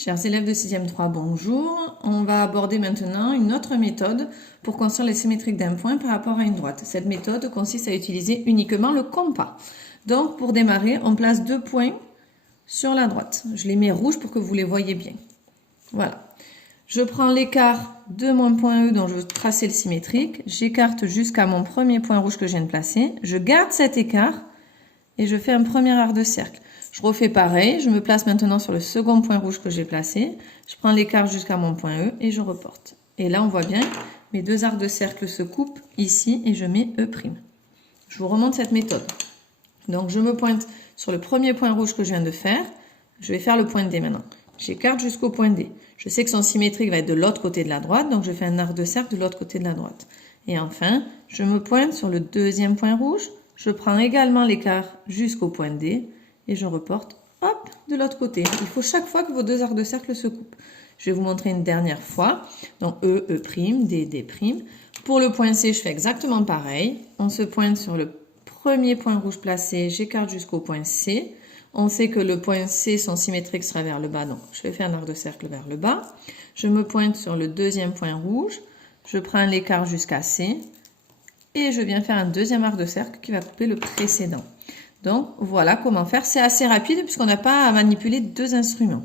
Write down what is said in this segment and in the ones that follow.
Chers élèves de 6e 3, bonjour. On va aborder maintenant une autre méthode pour construire les symétriques d'un point par rapport à une droite. Cette méthode consiste à utiliser uniquement le compas. Donc, pour démarrer, on place 2 points sur la droite. Je les mets rouges pour que vous les voyez bien. Voilà. Je prends l'écart de mon point E dont je veux tracer le symétrique. J'écarte jusqu'à mon premier point rouge que je viens de placer. Je garde cet écart et je fais un premier arc de cercle. Je refais pareil, je me place maintenant sur le second point rouge que j'ai placé. Je prends l'écart jusqu'à mon point E et je reporte. Et là, on voit bien, mes deux arcs de cercle se coupent ici et je mets E'. Je vous remonte cette méthode. Donc, je me pointe sur le premier point rouge que je viens de faire. Je vais faire le point D maintenant. J'écarte jusqu'au point D. Je sais que son symétrique va être de l'autre côté de la droite, donc je fais un arc de cercle de l'autre côté de la droite. Et enfin, je me pointe sur le deuxième point rouge. Je prends également l'écart jusqu'au point D. Et je reporte, hop, de l'autre côté. Il faut chaque fois que vos deux arcs de cercle se coupent. Je vais vous montrer une dernière fois. Donc, E, E', D, D'. Pour le point C, je fais exactement pareil. On se pointe sur le premier point rouge placé, j'écarte jusqu'au point C. On sait que le point C, son symétrique sera vers le bas, donc je vais faire un arc de cercle vers le bas. Je me pointe sur le deuxième point rouge. Je prends l'écart jusqu'à C. Et je viens faire un deuxième arc de cercle qui va couper le précédent. Donc, voilà comment faire. C'est assez rapide puisqu'on n'a pas à manipuler deux instruments.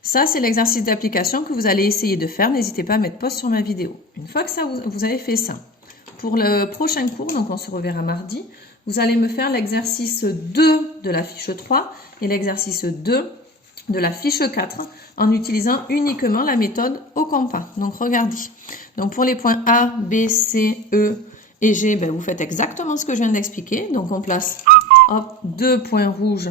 Ça, c'est l'exercice d'application que vous allez essayer de faire. N'hésitez pas à mettre pause sur ma vidéo. Une fois que ça, vous avez fait ça, pour le prochain cours, donc on se reverra mardi, vous allez me faire l'exercice 2 de la fiche 3 et l'exercice 2 de la fiche 4 en utilisant uniquement la méthode au compas. Donc, regardez. Donc, pour les points A, B, C, E et G, ben, vous faites exactement ce que je viens d'expliquer. Donc, on place... hop, 2 points rouges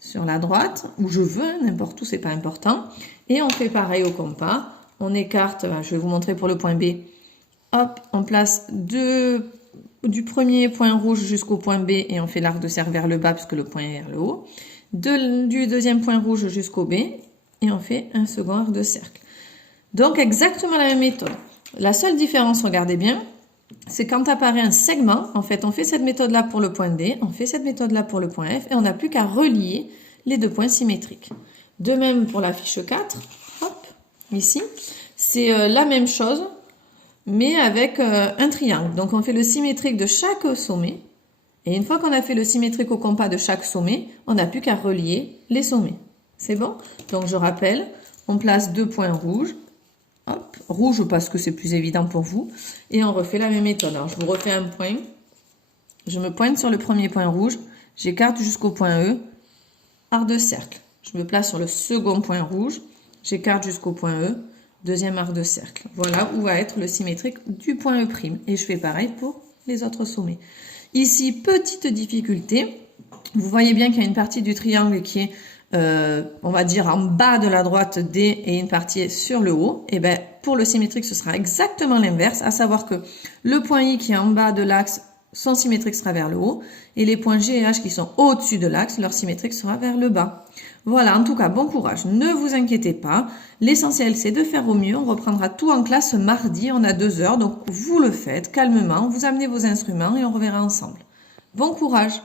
sur la droite, où je veux, n'importe où, c'est pas important. Et on fait pareil au compas. On écarte, je vais vous montrer pour le point B. Hop, on place du premier point rouge jusqu'au point B et on fait l'arc de cercle vers le bas puisque le point est vers le haut. Du deuxième point rouge jusqu'au B et on fait un second arc de cercle. Donc exactement la même méthode. La seule différence, regardez bien, c'est quand apparaît un segment, en fait, on fait cette méthode-là pour le point D, on fait cette méthode-là pour le point F, et on n'a plus qu'à relier les deux points symétriques. De même pour la fiche 4, hop, ici, c'est la même chose, mais avec un triangle. Donc, on fait le symétrique de chaque sommet, et une fois qu'on a fait le symétrique au compas de chaque sommet, on n'a plus qu'à relier les sommets. C'est bon? Donc, je rappelle, on place deux points rouges, hop, rouge parce que c'est plus évident pour vous. Et on refait la même méthode. Alors, je vous refais un point. Je me pointe sur le premier point rouge. J'écarte jusqu'au point E. Arc de cercle. Je me place sur le second point rouge. J'écarte jusqu'au point E. Deuxième arc de cercle. Voilà où va être le symétrique du point E'. Et je fais pareil pour les autres sommets. Ici, petite difficulté. Vous voyez bien qu'il y a une partie du triangle qui est on va dire en bas de la droite D et une partie sur le haut, et ben pour le symétrique ce sera exactement l'inverse, à savoir que le point I qui est en bas de l'axe, son symétrique sera vers le haut, et les points G et H qui sont au-dessus de l'axe, leur symétrique sera vers le bas. Voilà, en tout cas, bon courage, ne vous inquiétez pas, l'essentiel c'est de faire au mieux, on reprendra tout en classe mardi, on a 2 heures, donc vous le faites calmement, vous amenez vos instruments et on reverra ensemble. Bon courage!